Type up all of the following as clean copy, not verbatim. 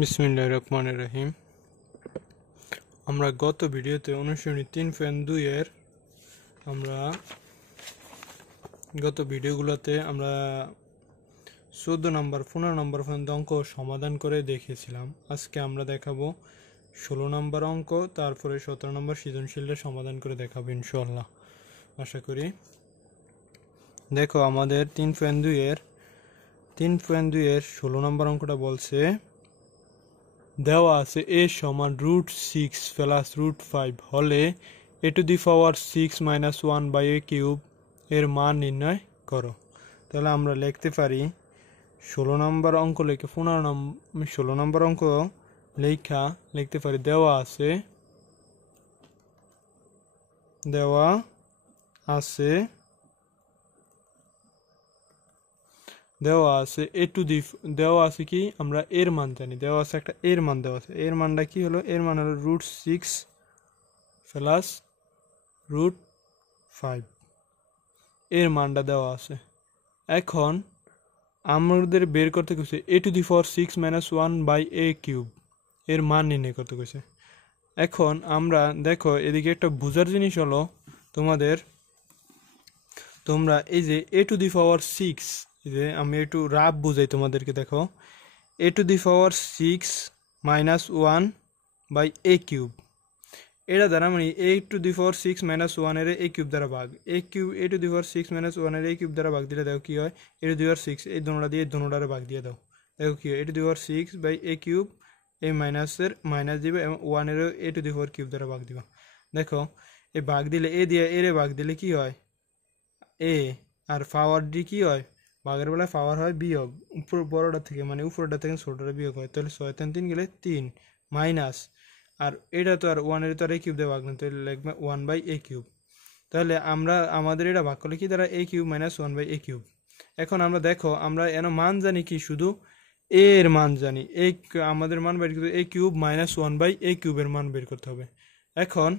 বিসমিল্লাহির রহমানির রহিম। আমরা গত ভিডিওতে অনুশীলনী 3.2 এর গত ভিডিওগুলোতে আমরা 14 নম্বর 15 নম্বর পর্যন্ত অঙ্ক সমাধান করে দেখিয়েছিলাম। আজকে আমরা দেখাবো 16 নম্বর অঙ্ক, তারপরে 17 নম্বর সৃজনশীলের সমাধান করে দেখাবো ইনশাআল্লাহ, আশা করি। দেখো, আমাদের 3.2 এর 16 নম্বর অঙ্কটা বলছে, দেওয়া আছে a সমান √6 প্লাস √5 হলে a⁻6 - 1/a³ এর মান নির্ণয় করো। তাহলে আমরা লিখতে পারি 16 নম্বর অঙ্ক লিখে 16 নম্বর অঙ্ক লিখতে পারি দেওয়া আছে দেওয়া আছে কি আমরা এর মান জানি, দেওয়া আছে একটা এর মান দেওয়া আছে। এর মানটা কি হলো? এর মান হলো √6 প্লাস √5, এর মানটা দেওয়া আছে। এখন আমাদের বের করতে গেছে a⁻6 - 1/a³ এর মান নির্ণয় করতে গেছে। এখন আমরা দেখো, এদিকে একটা বোঝার জিনিস হলো তোমরা এই যে a⁻6, যে আমি একটু রাফ বুঝাই তোমাদেরকে। দেখো, a⁻6 - 1/a³, এটা দ্বারা মানে a⁻6 - 1 এর a³ দ্বারা ভাগ, a⁻6 - 1 এর a³ দ্বারা ভাগ দিলে দেখো কি হয়, a⁻6 এই দোনোটা দিয়ে দোনোটারে ভাগ দিয়ে দাও, দেখো কি হয়, a⁻6/a³ এই মাইনাসের মাইনাস দিবে এবং 1 এর a⁻³ দ্বারা ভাগ দিবা। দেখো, এই ভাগ দিলে এ দিয়ে এর ভাগ দিলে কি হয়, এ, আর পাওয়ার ডি কি হয়, ভাগের বেলায় পাওয়ার হয় বিয়োগ, উপর বড়টা থেকে মানে উপরটা থেকে ছোটটা বিয়োগ হয়। তাহলে 6 3 3 গেলে 3 মাইনাস, আর এটা তো আর 1 এর তো আর a³ দিয়ে ভাগ না, তাহলে লিখবে 1/a³। তাহলে আমরা আমাদের এটা ভাগ করলে কি দ্বারা a³ - 1/a³। এখন আমরা দেখো, আমরা এন মান জানি কি, শুধু a এর মান জানি, আমাদের মান বের করতে a³ - 1/a³ এর মান বের করতে হবে। এখন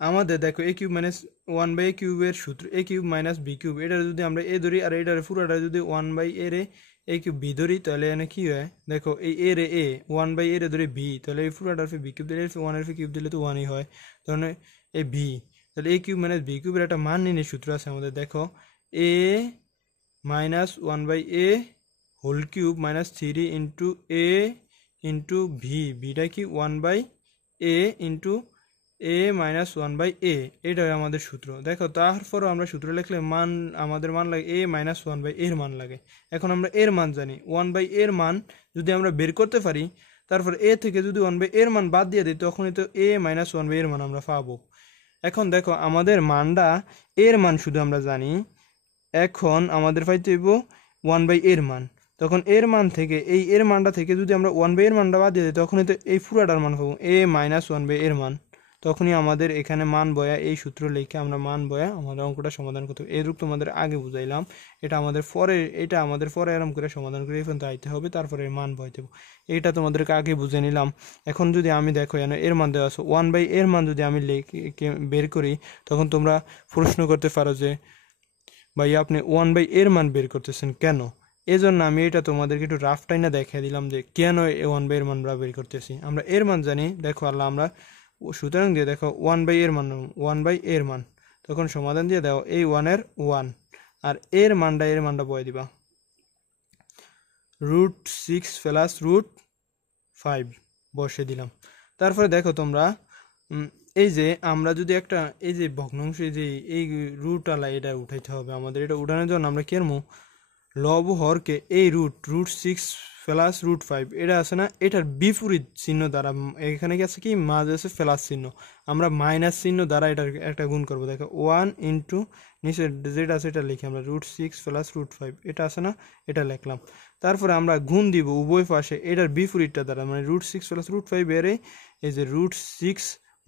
আমাদের দেখো a³ - 1/a³ এর সূত্র a³ - b³, এটা যদি আমরা a ধরি আর এটার পুরোটা যদি 1/a রে a³ b ধরি, তাহলে এখানে কি হয়, দেখো এই a রে a 1/a রে ধরে b, তাহলে এই পুরোটার b³ দিলে 1 এর কিউব দিলে তো 1ই হয়, তাহলে এই b, তাহলে a³ - b³ এর একটা মান নির্ণয় সূত্র আছে আমাদের। দেখো a - 1/a³ - 3 into a into v, beta কি 1/a ইন্টু a - 1/a, এটাই আমাদের সূত্র। দেখো, তারপরও আমরা সূত্র লিখলে আমাদের মান লাগে a - 1/a এর মান লাগে। এখন আমরা এর মান জানি, 1/a এর মান যদি আমরা বের করতে পারি, তারপর a থেকে যদি 1/a এর মান বাদ দিয়ে দিই, তখনই তো a - 1/a এর মান আমরা পাবো। এখন দেখো, আমাদের মানটা এর মান শুধু আমরা জানি, এখন আমাদের পাইতে হইব 1/a এর মান। তখন এর মান থেকে এর মানটা থেকে যদি আমরা 1/a এর মানটা বাদ দিয়ে দিই, তখনই তো এই পুরাটার মান পাবো a - 1/a এর মান। তখনই আমাদের এখানে মান বয়া, এই সূত্র লিখে আমরা মান বয়া আমাদের অঙ্কটা সমাধান করতে হবে। এরূপ তোমাদের আগে বুঝাইলাম, এটা আমাদের পরে এরম করে সমাধান করে এই পর্যন্ত আইতে হবে, তারপরে মান বইতে হবে। এটা তোমাদেরকে আগে বুঝে নিলাম। এখন যদি আমি দেখো এর মান দেওয়া আছে 1/a এর মান যদি আমি বের করি, তখন তোমরা প্রশ্ন করতে পারো যে ভাই আপনি 1/a এর মান বের করতেছেন কেন? এজন্য আমি এটা তোমাদেরকে একটু রাফ টাইনা দেখিয়ে দিলাম যে কেন 1/a এর মান আমরা বের করতেছি। আমরা এর মান জানি, দেখো আল্লাহ আমরা সুতরাং দিয়ে দেখো 1/a এর মান 1/a এর মান, তখন সমাধান দিয়ে দাও এই 1 এর 1 আর এর মানটা বয়ে দিবা √6 প্লাস √5 বসে দিলাম। তারপরে দেখো তোমরা, এই যে আমরা যদি একটা এই যে ভগ্নাংশ যে এই রুট আলা এটা উঠাইতে হবে আমাদের। এটা উঠানোর জন্য আমরা কি করবো, লব হরকে এই √6 প্লাস √5 এটা আছে না, এটার বিপরীত চিহ্ন দ্বারা, এখানে কি আছে কি মাঝে আছে প্লাস চিহ্ন, আমরা মাইনাস চিহ্ন দ্বারা এটার একটা গুণ করবো। দেখো 1 ইন্টু নিচে যেটা আছে এটা লিখি আমরা √6 প্লাস √5, এটা আছে না, এটা লিখলাম। তারপরে আমরা গুণ দিব উভয় পাশে এটার বিপরীতটা দ্বারা, মানে √6 প্লাস √5 এর এই যে √6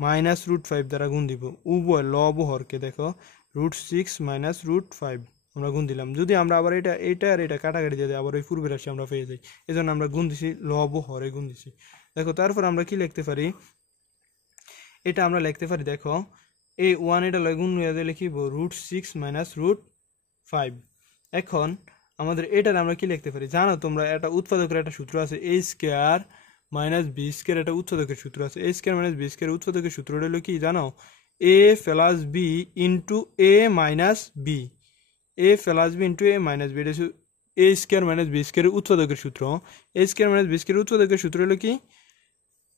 মাইনাস √5 দ্বারা গুণ দিব উভয় লব হরকে। দেখো √6 মাইনাস √5 আমরা গুণ দিলাম। যদি আমরা আবার এটা আর এটা কাটাকাটি দিয়ে আবার ওই পূর্বের রাশি আমরা পেয়ে যাই, এই জন্য আমরা গুণ দিছি, লব হরে গুণ দিছি। দেখো, তারপর আমরা কি লিখতে পারি, এটা আমরা লিখতে পারি, দেখো এই 1 এটা গুণ লিখিব √6 মাইনাস √5। এখন আমাদের এটার আমরা কি লিখতে পারি জানো তোমরা? এটা উৎপাদকের একটা সূত্র আছে, a square minus B square, এটা উৎপাদকের সূত্র আছে। a square minus B square উৎপাদকের সূত্রটা হলো কি জানো? a plus B into a minus B, a plus B into a minus B, এটা a স্কয়ার মাইনাস বি স্কয়ারের উৎপাদকের সূত্র। a স্কয়ার মাইনাস বি স্কয়ারের উৎপাদকের সূত্র হলো কি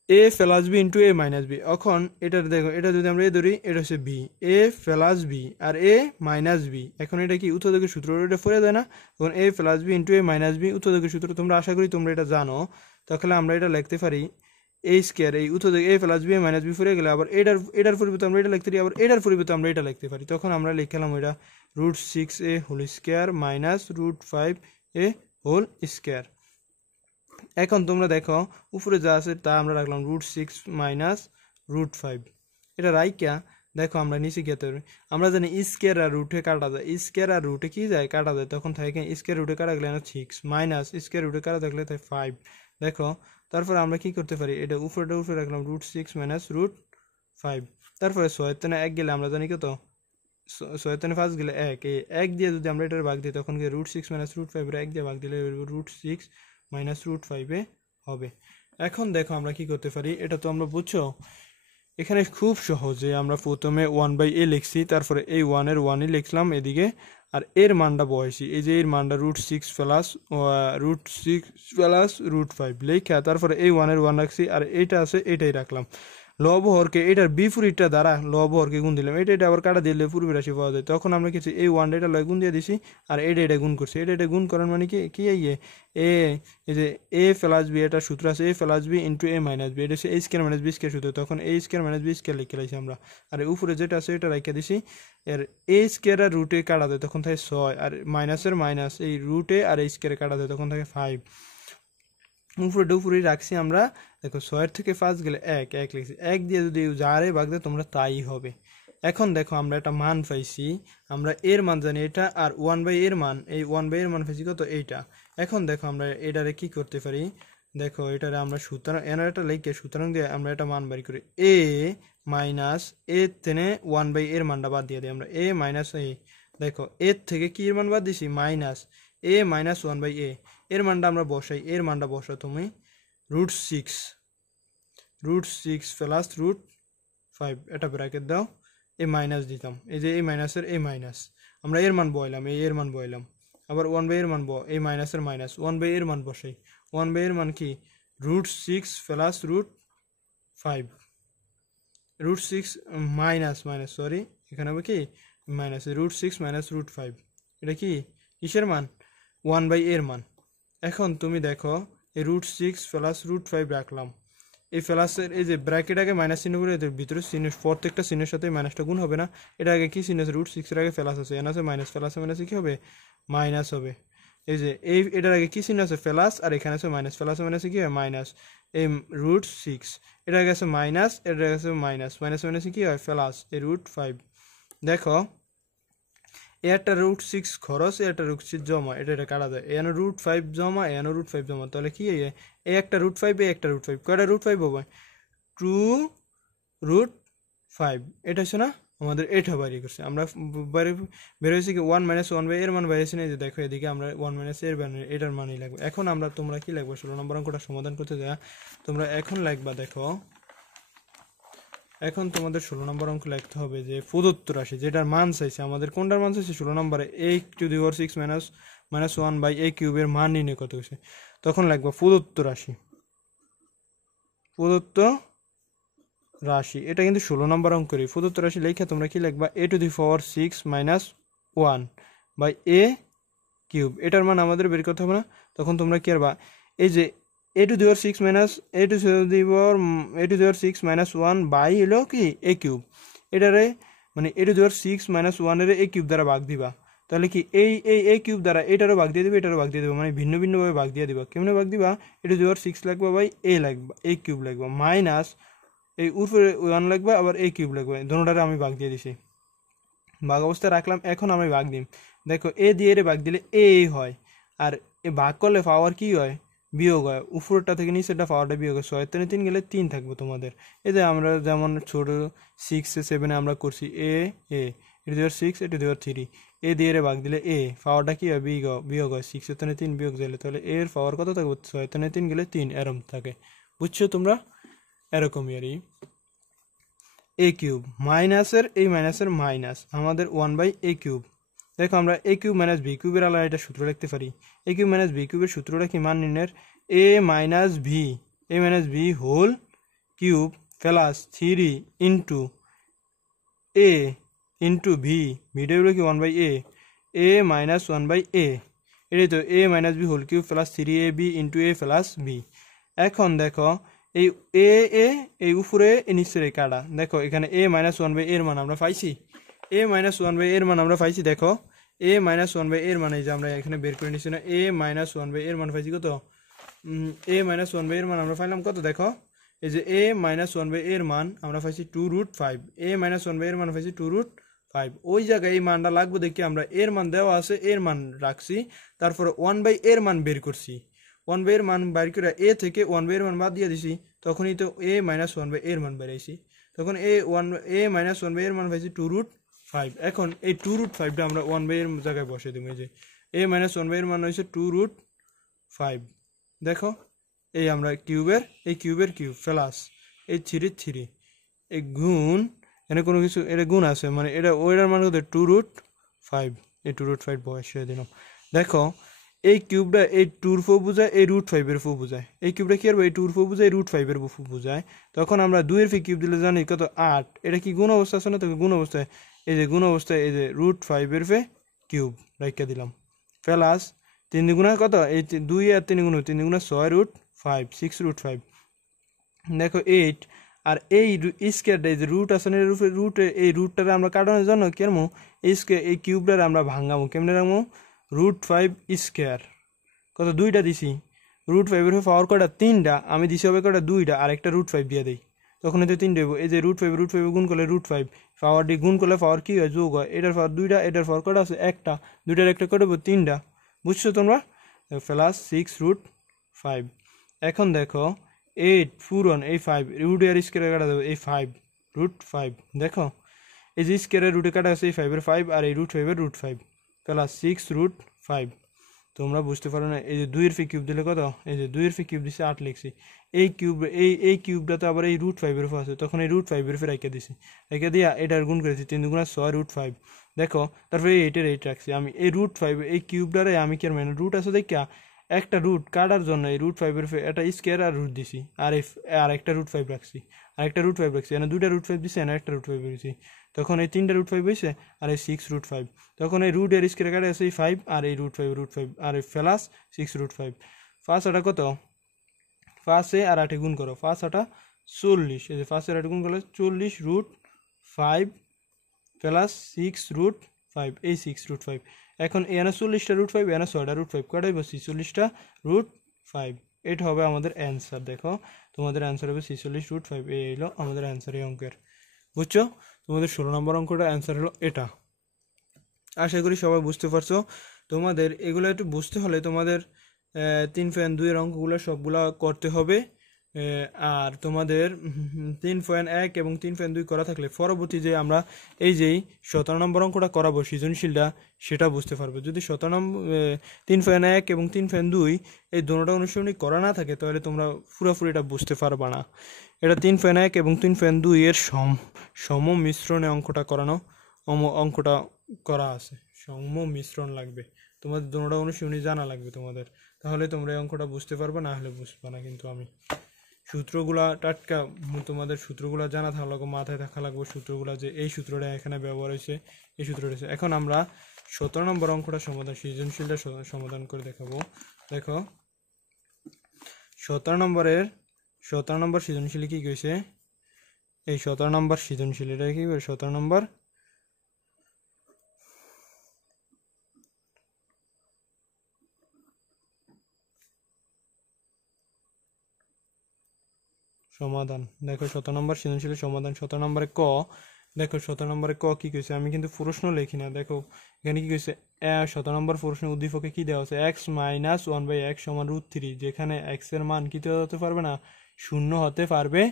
a plus B into a minus B. এখন এটা দেখো, এটা যদি আমরা এ ধরি, এটা হচ্ছে বি, a প্লাস বি আর a মাইনাস বি। এখন এটা কি উৎপাদকের সূত্র, এটা ফুরে যায় না? তখন a plus B into a minus B উৎপাদকের সূত্র, তোমরা আশা করি তোমরা এটা জানো। তাহলে আমরা এটা লিখতে পারি a স্কয়ার, এই উৎপাদক a plus B minus B ফুরে গেলে আবার এটার পরিবর্তে আমরা এটা লিখতে পারি, আবার এটার পরিবর্তে আমরা এটা লিখতে পারি। তখন আমরা লিখলাম এটা √6a whole square minus √5a whole square. এখন তোমরা দেখো উপরে যা আছে তা আমরা রাখলাম √6 মাইনাস √5, এটা রাইকা দেখো আমরা নিচে গিয়ে পারি। আমরা জানি স্কয়ার আর রুটে কাটা যায়, স্কয়ার আর রুটে কি যায় কাটা যায়, তখন থাকে স্কয়ার রুটে কাটা গেলে 6 মাইনাস স্কয়ার রুটে কাটা থাকলে তাই 5। দেখো তারপরে আমরা কি করতে পারি, এটা উপরে রাখলাম √6 মাইনাস √5। তারপরে 6 1 গেলে আমরা জানি কত, 6 5 গেলে 1, এই 1 দিয়ে যদি আমরা এটার ভাগ দিই তখন কি √6 মাইনাস √5 1 দিয়ে ভাগ দিলে √6 মাইনাস √5 হবে। এখন দেখো আমরা কি করতে পারি, এটা তো আমরা বুঝছো। এখানে খুব সহজে আমরা প্রথমে 1/a লিখছি, তারপরে এই 1-এর 1ই লিখলাম এদিকে, আর এর মানটা বসাইছি, এই যে এর মানটা √6 প্লাস √5 লেখা, তারপরে এই 1-এর 1 রাখছি, আর এইটা আছে এটাই রাখলাম। লব হরকে এটার বিপরীতটা দ্বারা লব হরকে গুণ দিলাম, এটা আবার কাটা দিলে পূর্ব রাশি পাওয়া যায়। তখন আমরা কিছু এই 1 এটা লয় গুণ দিয়ে দিছি, আর এটা গুণ করছি, এটা গুণ করার মানে কি এই যে a প্লাস বি, এটা সূত্র আছে a plus B into a minus B, এটা হচ্ছে a square minus B square সূত্র। তখন a square minus B square লিখে রাখছি আমরা, আর উপরে যেটা আছে এটা রেখে দিছি। এর a স্কয়ার আর রুটে কাটা দেয় তখন থাকে 6, আর মাইনাসের মাইনাস এই রুটে আর এই স্কয়ারে কাটা দেয় তখন থাকে 5। উপরেই রাখছি আমরা। দেখো 6 থেকে 5 গেলে 1 লিখছি, 1 দিয়ে যদি যারে ভাগ দেয় তোমরা তাই হবে। এখন দেখো আমরা একটা মান পাইছি, আমরা এর মান জানি এটা, আর 1/a এর মান, এই 1/a এর মান পাইছি কত, এইটা। এখন দেখো আমরা এটারে কি করতে পারি, দেখো এটারে আমরা সুতরাং এটা লিখে সুতরাং দিয়ে আমরা এটা মান বের করি, a মাইনাস a থেকে 1/a এর মানটা বাদ দিয়ে দিই আমরা, a মাইনাস a। দেখো এর থেকে কি এর মান বাদ দিছি, মাইনাস a মাইনাস 1/a এর মানটা আমরা বসাই, এর মানটা বসাও তুমি √6 প্লাস √5, এটা ব্র্যাকেট দাও, এই মাইনাস দিতাম, এই যে এই মাইনাসের এই মাইনাস, আমরা এর মান বইলাম, এই এর মান বইলাম, আবার 1/a এর মান এই মাইনাসের মাইনাস 1/a এর মান বসাই, 1/a এর মান কি √6 প্লাস √5, √6 মাইনাস সরি এখানে হবে কি মাইনাস, √6 মাইনাস √5, এটা কি কিসের মান, 1/a এর মান। এখন তুমি দেখো এই √6 প্লাস √5 রাখলাম, এই প্লাসের এই যে ব্র্যাকেট আগে মাইনাস চিহ্ন করে, এদের ভিতরে চিহ্ন প্রত্যেকটা চিহ্নের সাথে মাইনাসটা গুণ হবে না, এটা আগে কি চিহ্ন আছে, √6 এর আগে প্লাস আছে, এখানে আছে মাইনাস, প্লাসে মাইনাসে কি হবে, মাইনাস হবে। এই যে এটার আগে কি চিহ্ন আছে, প্লাস, আর এখানে আছে মাইনাস, প্লাসে মাইনাসে কি হয়, মাইনাস। এই √6 এটার আগে আছে মাইনাস, এটার আগে আছে মাইনাস, মাইনাসে মাইনাসে কি হয়, প্লাস, এই √5। দেখো একটা √6 খরচ, একটা √6 জমা, এটা কাটা যায়, এখানে √5 জমা, এখানে √5 জমা, তাহলে কি হয়, এই একটা √5 একটা √5, কয়টা √5 হবে, 2√5। এটা হচ্ছে না আমাদের, এটা বাইরে করছে আমরা, বের হয়েছে কি 1 - 1/a এর মান বাইরেছে না, যে দেখো এদিকে আমরা 1 - এর এটার মানই লাগবে। এখন আমরা তোমরা কি লাগবে, 16 নম্বর অঙ্কটা সমাধান করতে যায় তোমরা এখন লাগবা। দেখো এখন তোমাদের 16 নম্বর অঙ্ক লিখতে হবে যে প্রদত্ত রাশি যেটার মান চাইছে আমাদের, কোনটার মান চাইছে 16 নম্বরে, a⁻6 - 1/a³ এর মান নির্ণয় করতে হয়েছে। তখন লাগবে প্রদত্ত রাশি, এটা কিন্তু 16 নম্বর অঙ্কেরই প্রদত্ত রাশি লেখা তোমরা কি লিখবা, a⁻6 - 1/a³, এটার মান আমাদের বের করতে হবে না। তখন তোমরা কি করবা, এই যে a⁻6 - 1 হলো কি a³, এটারে মানে a⁻6 - 1 এর a³ দ্বারা ভাগ দিবা, তাহলে কি এই a³ দ্বারা এটারও ভাগ দিয়ে দিবে, এটারও ভাগ দিয়ে দেবে, মানে ভিন্ন ভিন্নভাবে ভাগ দিয়ে দিবা। কেমনে ভাগ দিবা, a⁻6 লাগবা বাই a³ লাগবা, মাইনাস এই উপরে 1 লাগবে, আবার a³ লাগবে, দুটোটারে আমি ভাগ দিয়ে দিছি, ভাগ অবস্থায় রাখলাম। এখন আমি ভাগ দিই, দেখো a দিয়ে এর ভাগ দিলে a হয়, আর এ ভাগ করলে পাওয়ার কি হয় বিয়োগ হয়, উপরটা থেকে নিচেরটা পাওয়ারটা বিয়োগ হয়, 6 থেকে 3 গেলে 3 থাকবে তোমাদের। এই যে আমরা যেমন ছোট 6 7 আমরা করছি এ এ এটা দেওয়ার 6 এটা দেওয়ার 3, এ দিয়ে ভাগ দিলে এ পাওয়ারটা কি হয় বিয়োগ হয়, 6 থেকে 3 বিয়োগ দিলে তাহলে এর পাওয়ার কত থাকবে 6 থেকে 3 গেলে 3 এরম থাকে। বুঝছো তোমরা? এরকমই আর এ কিউব মাইনাসের এই মাইনাসের মাইনাস আমাদের 1/a কিউব। দেখো আমরা a কিউব মাইনাস বি কিউবের আলাদা এটা সূত্র লিখতে পারি। a কিউব মাইনাস বি কিউবের সূত্রটা কি মান নির্ণয়ের a minus B whole cube plus 3 into a into V, ভিটা হলো কি 1/a, a মাইনাস 1/a, এটাই তো a minus B whole cube plus 3ab into a plus B. এখন দেখো এই এ এ এই উপরে নিচের এই কাটা, দেখো এখানে a মাইনাস 1/a এর মান আমরা পাইছি, a মাইনাস 1/a এর মান আমরা পাইছি। দেখো a মাইনাস 1/a এর মান এই যে আমরা এখানে বের করে নিচ্ছি না, a মাইনাস 1/a এর মান পাইছি কত, a মাইনাস 1/a এর মান আমরা পাইলাম কত, দেখো এই যে a মাইনাস 1/a এর মান আমরা পাইছি 2√5, a মাইনাস 1/a এর মান পাইছি 2√5। ওই জায়গায় এই মানটা লাগবে দেখি আমরা এর মান দেওয়া আছে, এর মান রাখছি, তারপরে 1/a এর মান বের করছি, 1/a এর মান বাইর করে a থেকে 1/a এর মান বাদ দিয়ে দিছি, তখনই তো a মাইনাস 1/a এর মান বেরাইছি, তখন a মাইনাস 1/a এর মান পাইছি 2√5। এখন এই 2√5টা আমরা 1/a এর জায়গায় বসে দিব, এই যে a মাইনাস 1/a এর মান হয়েছে 2√5। দেখো এই আমরা এই কিউবের কিউব প্লাস এই 3 এই গুণ, এখানে কোনো কিছু এটা গুণ আছে মানে এটা ওইটার মান কত 2√5, এই 2√5 বসিয়ে দিলাম। দেখো এই কিউবটা এই 2 বোঝায়, এই √5 বোঝায়, এই কিউবটা কি করবো এই 2 বোঝায়, √5 বোঝায়, তখন আমরা 2 কিউব দিলে জানি কত 8, এটা কি গুণ অবস্থা আছে না, তোকে গুণ অবস্থায়, এই যে গুণ অবস্থায় এই যে √5 কিউব রাইখা দিলাম প্লাস 3 দুগুণা কত, এই 2 আর 3 গুণ 3 দুগুণা 6√5 6√5, দেখো 8, আর এই স্কোয়ারটা এই যে রুট আছে না রুটে, এই রুটটা আমরা কাটানোর জন্য কেমন এই কিউবটার আমরা ভাঙাবো কেমনে রাখবো, √5 স্কোয়ার কত 2টা দিছি, √5 পাওয়ার কটা 3টা, আমি দিছি হবে কটা 2টা, আর একটা √5 দিয়ে দিই, তখন এতে 3 দেবো, এই যে √5 গুণ করলে √5 পাওয়ার ডি গুণ করলে পাওয়ার কি হয় যোগ হয়, এটার পাওয়ার 2টা, এটার পাওয়ার কটা আছে একটা, 2টার একটা করে দেবো 3টা। বুঝছো তোমরা? প্লাস 6√5। এখন দেখো 8 পূরণ এই 5 রুট এর স্কোয়ারে কাটা দেবো, এই 5√5, দেখো এই যে স্কোয়ারের রুটে কাটা আছে এই 5-এর 5 আর এই √5 √5 প্লাস 6√5। তোমরা বুঝতে পারো না, এই যে 2 এর কিউব দিলে কত, এই যে 2 এর কিউব দিছে 8 লিখছি, এই কিউব এই কিউবটাতে আবার এই √5 উপর আছে, তখন এই √5 উপর রেখে দিছি, রেখে দিয়া এটার গুণ করেছি 3 দুগুণা 6√5। দেখো তারপরে এইটার এইট রাখছি, আমি এই √5 এই কিউবটারে আমি কি মানে রুট আছে দেখা একটা রুট কাটার জন্য এই √5 একটা স্কোয়ার আর রুট দিছি, আর একটা √5 রাখছি, এখানে 2টা √5 দিছি, আর একটা √5 দিছি, তখন এই 3টা √5 হয়েছে, আর এই 6√5, তখন এই রুট এর স্কোয়ার কাটা আছে এই 5 আর এই √5 আর এই প্লাস 6√5। 5 আটা কত, 5 আর 8 গুণ করো, 5 আটা 40, এই যে 5 আর 8 গুণ করলে 40√5 প্লাস 6√5, এই 6√5। এখন এখানে 40টা √5, এখানে 6টা √5, কটাই বসছি 40টা √5, এটা হবে আমাদের অ্যান্সার। দেখো তোমাদের অ্যান্সার হবে 46√5, এই হলো আমাদের অ্যান্সার এই অঙ্কের। বুঝছো? তোমাদের 16 নম্বর অঙ্কটা অ্যান্সার হলো এটা। আশা করি সবাই বুঝতে পারছো। তোমাদের এগুলো একটু বুঝতে হলে তোমাদের 3.2 এর অঙ্কগুলো সবগুলা করতে হবে, আর তোমাদের 3.1 এবং 3.2 করা থাকলে পরবর্তী যে আমরা এই যেই 17 নম্বর অঙ্কটা করাবো সৃজনশীলটা, সেটা বুঝতে পারবো। যদি 17 নম্বর 3.1 এবং 3.2 এই দুটোটা অনুশীলনী করা না থাকে তাহলে তোমরা পুরোপুরি এটা বুঝতে পারবা না। এটা 3.1 এবং 3.2 এর সম মিশ্রণে অঙ্কটা অঙ্কটা করা আছে, সম মিশ্রণ লাগবে, তোমাদের দুটোটা অনুশীলনী জানা লাগবে তোমাদের, তাহলে তোমরা এই অঙ্কটা বুঝতে পারবে, না হলে বুঝবে না। কিন্তু আমি সূত্রগুলা টাটকা, তোমাদের সূত্রগুলা জানা থাকা লাগবে, মাথায় থাকা লাগবে সূত্রগুলা, যে এই সূত্রটা এখানে ব্যবহার হয়েছে, এই সূত্রটা হয়েছে। এখন আমরা 17 নম্বর অঙ্কটা সৃজনশীলটা সমাধান করে দেখাবো। দেখো 17 নম্বর সৃজনশীল কি কইছে, এই 17 নম্বর সৃজনশীল এটা কি 17 নম্বর সমাধান। দেখো 17 নম্বর সৃজনশীলের সমাধান, 17 নম্বরে ক, দেখো 17 নম্বরে ক কি কইছে, আমি কিন্তু প্রশ্ন লিখি না। দেখো এখানে কি কইছে, 17 নম্বর প্রশ্ন উদ্দীপকে কি দেওয়া আছে, x মাইনাস 1/x সমান √3, যেখানে x এর মান কি হতে পারবে না, শূন্য হতে পারবে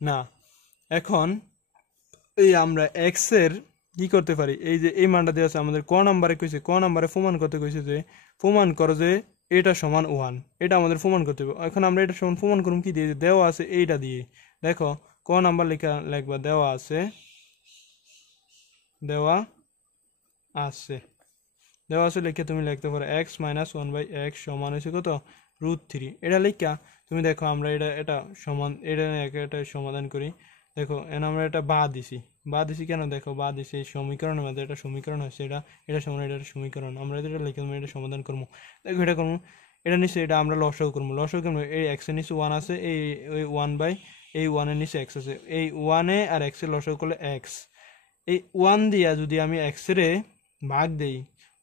না। এখন এই আমরা x এর কি করতে পারি, এই যে এই মানটা দেওয়া আছে আমাদের ক নাম্বারে কইছে, ক নাম্বারে প্রমাণ করতে কইছে যে প্রমাণ করো যে এটা সমান 1, এটা আমাদের প্রমাণ করতে হবে। এখন আমরা এটা সমান প্রমাণ করুম কি দিয়ে, দেওয়া আছে এইটা দিয়ে। দেখো ক নাম্বার লিখবা, দেওয়া আছে লিখে তুমি লিখতে পারো x মাইনাস 1/x সমান হয়েছে কত, √3। এটা লিখা তুমি দেখো আমরা এটা সমান, এটা সমাধান করি। দেখো এখানে আমরা এটা বাদ দিছি কেন, দেখো বাদ দিছি এই সমীকরণের মধ্যে এটা সমীকরণ হচ্ছে, এটা সমান এটা সমীকরণ, আমরা এটা লিখে এটা সমাধান করবো। দেখো এটা করবো, এটা নিচে এটা আমরা লসাগু করবো, এই x এর নিচে 1 আছে, এই 1 এর নিচে x আছে, এই 1 এ আর x এর লসাগু করলে x, এই 1 দিয়া যদি আমি x এর ভাগ দেই,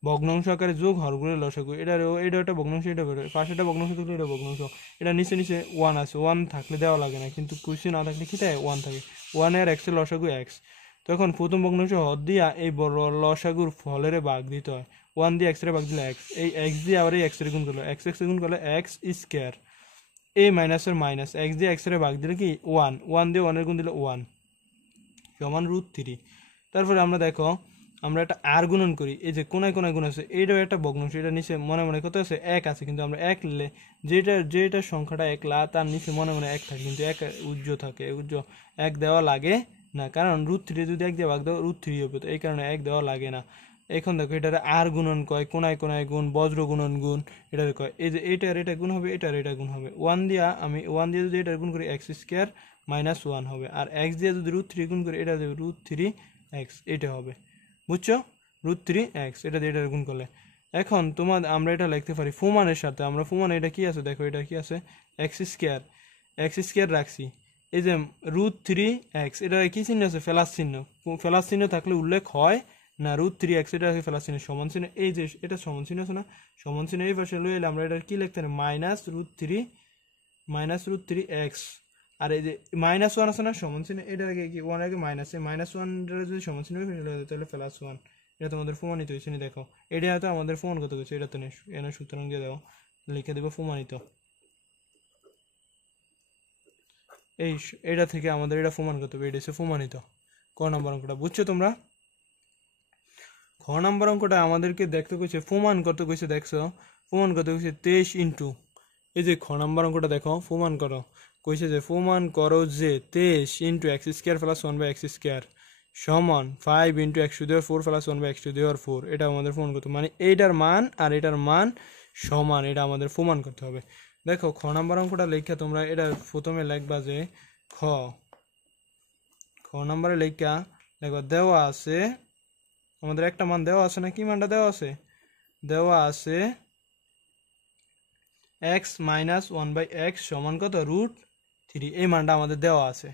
ভগ্নাংশ আকারে যোগ হরগুলোর লসাগু, এটা একটা ভগ্নাংশ, এটা বেরোয় পাশে একটা ভগ্নাংশ থাকলে এটা ভগ্নাংশ, এটা নিচে 1 আছে, 1 থাকলে দেওয়া লাগে না, কিন্তু কুইসি না থাকলে কি থাকে 1 থাকে, 1 আর x এর লসাগু x। তখন প্রথম ভগ্নাংশ হর দিয়া এই বড় লসাগুর ফলের ভাগ দিতে হয়, 1 দিয়ে x এর ভাগ দিলে x, এই x দিয়ে আবার এই x এর গুণ করলো, x গুণ করলে x স্কয়ার, এই মাইনাসের মাইনাস, x দিয়ে x এর ভাগ দিলে কি 1 দিয়ে 1 এর গুণ দিলে 1 সমান √3। তারপরে আমরা দেখো আমরা একটা আর গুণন করি, এই যে কোনায় কোনায় গুণ আছে, এইটাও একটা ভগ্নাংশ, এটা নিচে মনে মনে কত আছে 1 আছে, কিন্তু আমরা 1 নিলে যেটা সংখ্যাটা 1 তার নিচে মনে মনে 1 থাকে, কিন্তু 1 উজ্জ্ব থাকে, 1 দেওয়া লাগে না, কারণ √3 যদি 1 দিয়ে ভাগ দাও √3 হবে, তো এই কারণে 1 দেওয়া লাগে না। এখন দেখো এটার আর গুণন কয়, কোনায় কোনায় গুণ, বজ্র গুণন গুণ এটার কয়, এই যে এইটার এটা গুণ হবে, এটার এটা গুণ হবে, 1 দিয়ে যদি এটার গুণ করি x স্কয়ার মাইনাস 1 হবে, আর x দিয়ে যদি √3 গুণ করি এটা দেবে √3x, এটা হবে, বুঝছো, √3x, এটা দিয়ে এটার গুণ করলে। এখন আমরা এটা লিখতে পারি প্রমাণের সাথে, আমরা প্রমাণ এটা কি আছে, দেখো এটা কি আছে, x স্কয়ার রাখছি, এই যে √3x, এটা কি চিহ্ন আছে, প্লাস চিহ্ন থাকলে উল্লেখ হয় না, √3x এটা প্লাস চিহ্ন, সমান চিহ্ন, এই যে এটা সমান চিহ্ন আছে না, সমান চিহ্ন এই পাশে লয়ে এলে আমরা এটা কি লিখতে পারি, -√3x, আর এই যে -1 আছে না সমান চিহ্ন, এটার আগে কি 1 আগে মাইনাস, -1 যদি সমান চিহ্ন হয় তাহলে +1, এটা তোমাদের প্রমাণিত হয়েছে নি। দেখো এটা হয়তো আমাদের প্রমাণ করতে গেছে, এটা তো এনে সুতরাং দিয়ে দাও, লিখে দেবো প্রমাণিত, এটা থেকে আমাদের এটা প্রমাণ করতে হবে, এটা হচ্ছে প্রমাণিত। ক নম্বর অঙ্কটা বুঝছো তোমরা। খ নম্বর অঙ্কটা আমাদেরকে দেখতে কইছে প্রমাণ করতে কইছে, দেখছো প্রমাণ করতে কইছে 23 ইন্টু, এই যে খ নম্বর অঙ্কটা দেখো প্রমাণ করো, কইছে যে প্রমাণ করো যে 23 into x square plus 1/x square সমান 5 ইন্টু x⁴ প্লাস 1/x⁴, এটা আমাদের প্রমাণ করতে, মানে এইটার মান আর এটার মান সমান, এটা আমাদের প্রমাণ করতে হবে। দেখো খ নম্বর অঙ্কটা লেখা তোমরা এটা প্রথমে লিখবা যে খ নম্বরে লেখা দেখো দেওয়া আছে আমাদের একটা মান দেওয়া আছে না, কি মানটা দেওয়া আছে x মাইনাস 1/x সমান কত, √3, এই মানটা আমাদের দেওয়া আছে।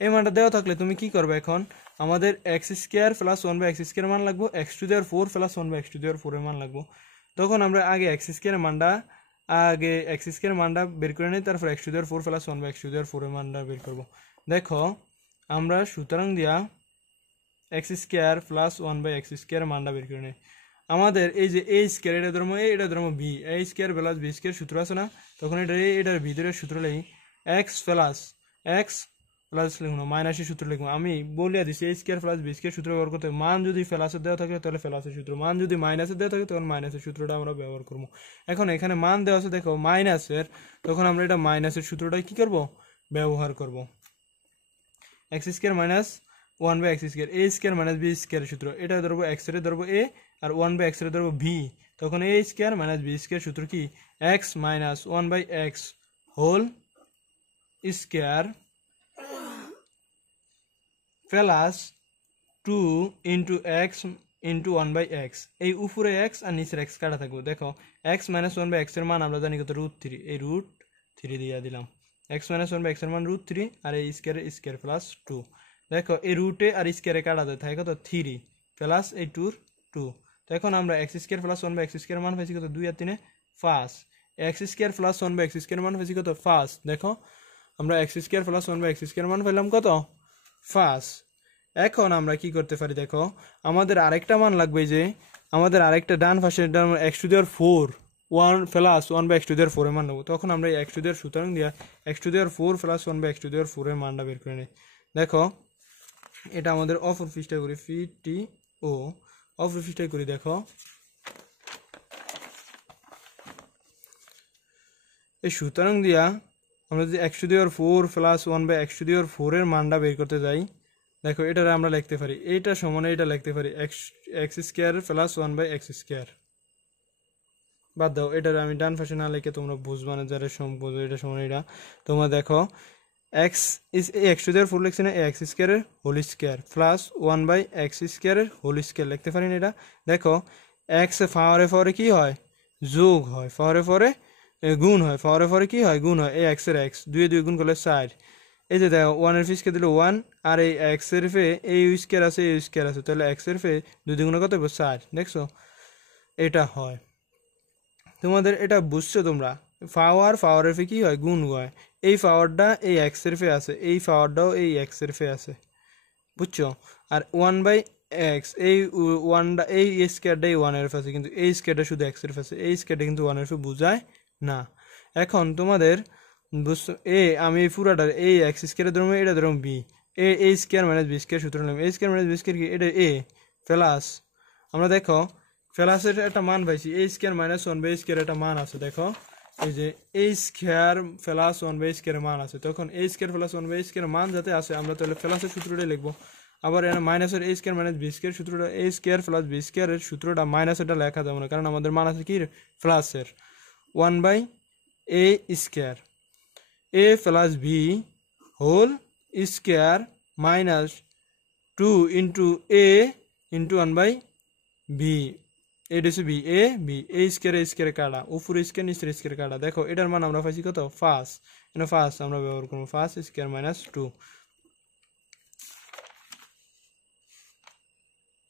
এই মানটা দেওয়া থাকলে তুমি কি করবে, এখন আমাদের x square plus 1/x square মান লাগবো, x⁴ প্লাস 1/x⁴ এর মান লাগবো। তখন আমরা আগে x স্কয়ার মানটা বের করে নিই, তারপর x⁴ প্লাস 1/x⁴ এর মানটা বের করবো। দেখো আমরা সুতরাং দিয়া x square plus 1/x square মানটা বের করে নিই। আমাদের এই যে a স্কয়ার, এটা ধর্ম b, a square plus b square সূত্র আছে না, তখন এটার ভিতরে সূত্র লিখি x প্লাস লিখুন মাইনাসের সূত্র লিখবো। আমি বলিয়া দিচ্ছি a square plus b square সূত্র ব্যবহার করতে, মান যদি প্লাসের দেওয়া থাকে তাহলে প্লাসের সূত্র, মান যদি মাইনাসের দেওয়া থাকে তখন মাইনাসের সূত্রটা আমরা ব্যবহার করবো। এখন এখানে মান দেওয়া আছে দেখো মাইনাসের, তখন আমরা এটা মাইনাসের সূত্রটা কি করব, ব্যবহার করব। x square minus 1/x square, a square minus b square সূত্র, এটা ধরবো x এর ধরবো a আর 1/x এর ধরবো b, তখন a square minus b square সূত্র কি x minus 1/x whole square plus 2 into x into 1/x, এই উপরে x আর নিচের x কাটা থাকবো। দেখো x মাইনাস 1/x এর মান আমরা জানি কত, √3, এই √3 দিয়ে দিলাম, x মাইনাস 1/x এর মান √3 আর এই স্কয়ার প্লাস 2। দেখো এই রুটে আর স্কয়ারে কাটা দেয় থাকে কত, 3 প্লাস এই 2। তো এখন আমরা x square plus 1/x square মান পাইছি কত, 2 আর 3 5, x square plus 1/x square মান পাইছি কত, 5। দেখো আমরা x square plus 1/x square মান পেলাম কত, 5। এখন আমরা কি করতে পারি দেখো, আমাদের আরেকটা মান লাগবে যে আমাদের আরেকটা ডান পাশে X to the power 4 1 plus 1 by X to the power 4 এর মান নেবো। তখন আমরা এক্স টু দি পাওয়ার সুতরাং দিয়া X to the power 4 plus 1 by X to the power 4 এর মানটা বের করে নেই। দেখো এটা আমাদের অপর পৃষ্ঠায় করি, ফি টি ও অপর পৃষ্ঠায় করি। দেখো এই সুতরাং দিয়া আমরা যদি X to the power 4 plus 1 by X to the power 4 এর মানটা বের করতে যাই, দেখো এটা আমরা লিখতে পারি, এইটা সমান এটা লিখতে পারি x square plus 1 by x square. বাদ দাও, এটা আমি ডান পাশে না লিখে তোমরা বুঝবা না, যারা বোঝো এটা সমান এটা। তোমরা দেখো এক্স টু দি পাওয়ার 4 লিখছি না, এক্স স্কোয়ারের whole square plus 1 by x স্কোয়ারের হোল স্কোয়ার লিখতে পারি না এটা। দেখো এক্স পাওয়ারে কি হয়, যোগ হয়, পাওয়ারে গুণ হয়, পাওয়ারে কি হয়, গুণ হয়। এই এক্স এর এক্স 2 এ 2 গুণ করলে 4। এই যে দেখো 1 এর ফি স্কোয়ার দিল 1, আর এই এক্স এর ফে এই স্কোয়ার আছে, এই স্কোয়ার আছে, তাহলে এক্স এর ফে 2 দ্বিগুণে কত হবে 4। দেখছো এটা হয়, তোমাদের এটা বুঝছো তোমরা। পাওয়ারের ফে কি হয়, গুণ হয়। এই পাওয়ারটা এই এক্স এর ফে আছে, এই পাওয়ারটাও এই এক্স এর ফে আছে, বুঝছো। আর 1 বাই এক্স এই 1টা এই স্কোয়ারটা এই 1 এর ফে আছে, কিন্তু এই স্কোয়ারটা শুধু এক্স এর ফে আছে, এই স্কোয়ারটা কিন্তু 1 এর ফে বোঝায় না। এখন তোমাদের বুঝছো, আমি এই পুরাটার এই এক্স স্কোয়ারের ধরুন, এটা ধরুন বি, এ স্কোয়ার মাইনাস বি স্কোয়ার সূত্র নিলাম। এ স্কোয়ার মাইনাস বি স্কোয়ার কি, এটা এ প্লাস, আমরা দেখো প্লাসের একটা মান পাইছি, এ স্কোয়ার মাইনাস 1 বাই স্কোয়ার একটা মান আছে। দেখো এই যে এ স্কোয়ার প্লাস 1 বাই স্কোয়ার মান আছে, তখন এ স্কোয়ার প্লাস 1 বাই স্কোয়ার মান যাতে আসে, আমরা তাহলে প্লাসের সূত্রটাই লিখবো। আবার এখানে মাইনাসের এ স্কোয়ার মাইনাস বি স্কোয়ার সূত্রটা, এ স্কোয়ার প্লাস বি স্কোয়ারের সূত্রটা মাইনাসেরটা লেখা যাবে না, কারণ আমাদের মান আছে কি প্লাসের 1 by a square a plus b whole square minus 2 into a into 1 by b. এটা হচ্ছে বি, এ স্কোয়ারে কাটা, উপরে স্কোয়ার নিচের স্কোয়ার কাটা। দেখো এটার মান আমরা পাইছি কত, ফার্স্ট, ফার্স্ট আমরা ব্যবহার করবো, ফার্স্ট স্কোয়ার মাইনাস 2।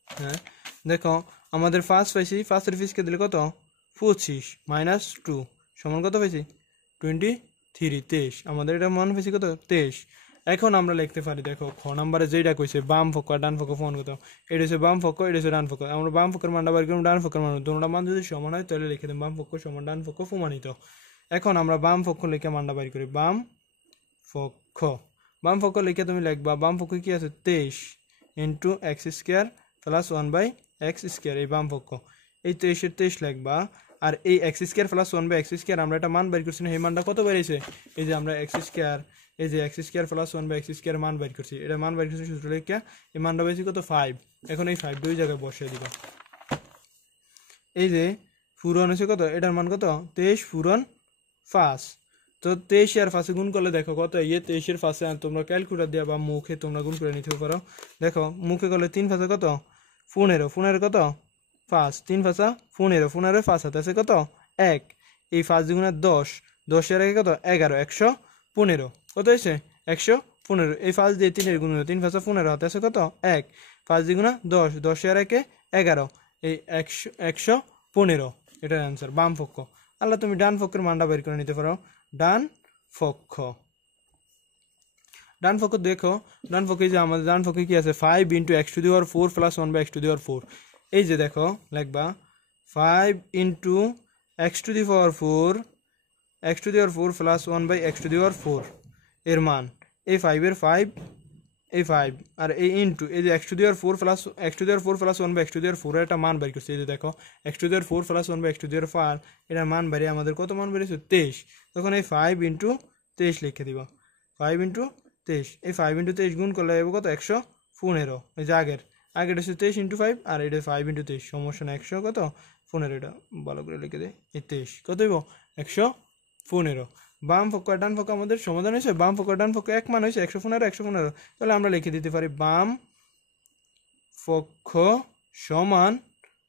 হ্যাঁ দেখো আমাদের ফার্স্ট পাইছি, ফার্স্টের ফিসকে দিলে কত 25 মাইনাস 2 সমান কত পাইছি 23, 23। আমাদের এটা মান পাইছি কত 23। এখন আমরা লিখতে পারি, দেখো খ নাম্বারে যেটা কইছে বাম পক্ষ আর ডান পক্ষ ফোন কত, এটা হচ্ছে বাম পক্ষ, এটা হচ্ছে ডান পক্ষ। আমরা বাম পক্ষের মানটা বার করব, ডান পক্ষের মান, দুটোটা মান যদি সমান হয় তাহলে লিখে দেব বাম পক্ষ সমান ডান পক্ষ প্রমাণিত। এখন আমরা বাম পক্ষ লিখে মানটা বার করি, বাম পক্ষ লিখে তুমি লিখবা, বাম পক্ষ কি আছে 23 into x square plus 1 by x square, এই বাম পক্ষ এই 23-এর 23 লিখবা। আর এই x square plus 1 by x square আমরা একটা মান বের করছি না, এই মানটা কত বেরিয়েছে, এই যে আমরা এক্স স্কোয়ার, এই যে x square plus 1 by x square মান বের করছি, এটা মান বের করছি সূত্র লিখে, এই মানটা বেশি কত 5। এখন এই 5 দুই জায়গায় বসিয়ে দিবা। এই যে পূরণ হয়েছে কত, এটার মান কত 23 পূরণ 5। তো 23 আর 5 গুণ করলে দেখো কত, 23 এর 5 তোমরা ক্যালকুলেটর দিয়ে বা মুখে তোমরা গুণ করে নিতে পারো। দেখো মুখে করলে 3 5 কত 15 কত 5, 3 5 15, 15 5 হাতে আছে কত 1, এই 5 দুগুণে 10, 10 এর আগে কত 11, 115 কত হয়েছে 115। এই 5 দিয়ে 3 এর গুণ, 3 5 15 হাতে আছে কত 1, 5 দুগুণে 10, 10 এর আগে 11, এই 115 এটার অ্যান্সার বাম পক্ষ। আল্লাহ তুমি ডান পক্ষের মানটা বের করে নিতে পারো। ডান পক্ষ দেখো, ডান পক্ষে যে আমাদের ডান পক্ষে কি আছে 5 into X to the power 4 plus 1 by X to the power 4। এই যে দেখো লিখবা 5 into X to the power 4 plus 1 by X to the power 4 এর মান, এই 5 এর 5, এই 5 আর এই ইন্টু এই যে X to the power 4 plus 1 by X to the power 4 এর একটা মান বের করছে। এই যে দেখো X to the power 4 plus 1 by X to the power 4 এটার মান বেড়ে আমাদের কত মান বেরিয়েছে 23। তখন এই 5 ইন্টু 23 লিখে দিবা, 5 ইন্টু 23, এই 5 ইন্টু 23 গুণ করলে হবে কত 115। এই যে আগের হচ্ছে 23 ইন্টু 5 আর এটা 5 ইন্টু 23, সমস্যা না 100 কত 15, এটা ভালো করে লিখে দেয়, এই 23 কত হইব 115। বাম পক্ষ আর ডান পক্ষ আমাদের সমাধান হয়েছে, বাম পক্ষ আর ডান পক্ষ এক মান হয়েছে 115। তাহলে আমরা লিখে দিতে পারি বাম পক্ষ সমান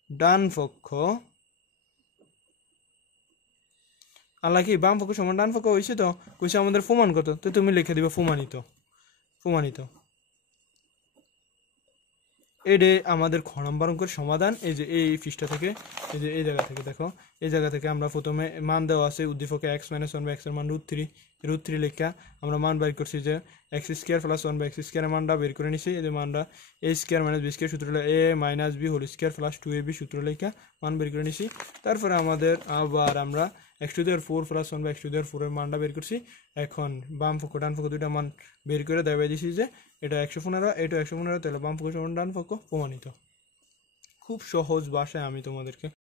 ডান পক্ষ, আল্লাহ কি বাম পক্ষ সমান ডান পক্ষ হয়েছে। তো কইছে আমাদের প্রমাণ কত, তো তুমি লিখে দিবে প্রমাণিত। এটা আমাদের খ নম্বর অঙ্কের সমাধান। এই যে এই পৃষ্ঠা থেকে, এই যে এই জায়গা থেকে দেখো এই জায়গা থেকে আমরা প্রথমে মান দেওয়া আছে উদ্দীপকে x মাইনাস ওয়ান বাই এক্সের মান √3 লেখা আমরা মান বের করছি যে x square plus one by x স্কোয়ারের মানটা বের করে নিছি। এই যে মানটা a square minus b square সূত্র a minus B whole square plus 2ab সূত্র লেখা মান বের করে নিছি। তারপরে আমাদের আবার আমরা x⁴ plus one by x⁴ এর মানটা বের করছি। এখন বাম পক্ষ ডান পক্ষ দুইটা মান বের করে দেখাই দিছি যে এটা 115, এটা 115, তাহলে বাম পক্ষ সমান ডান পক্ষ প্রমাণিত। খুব সহজ ভাষায় আমি তোমাদেরকে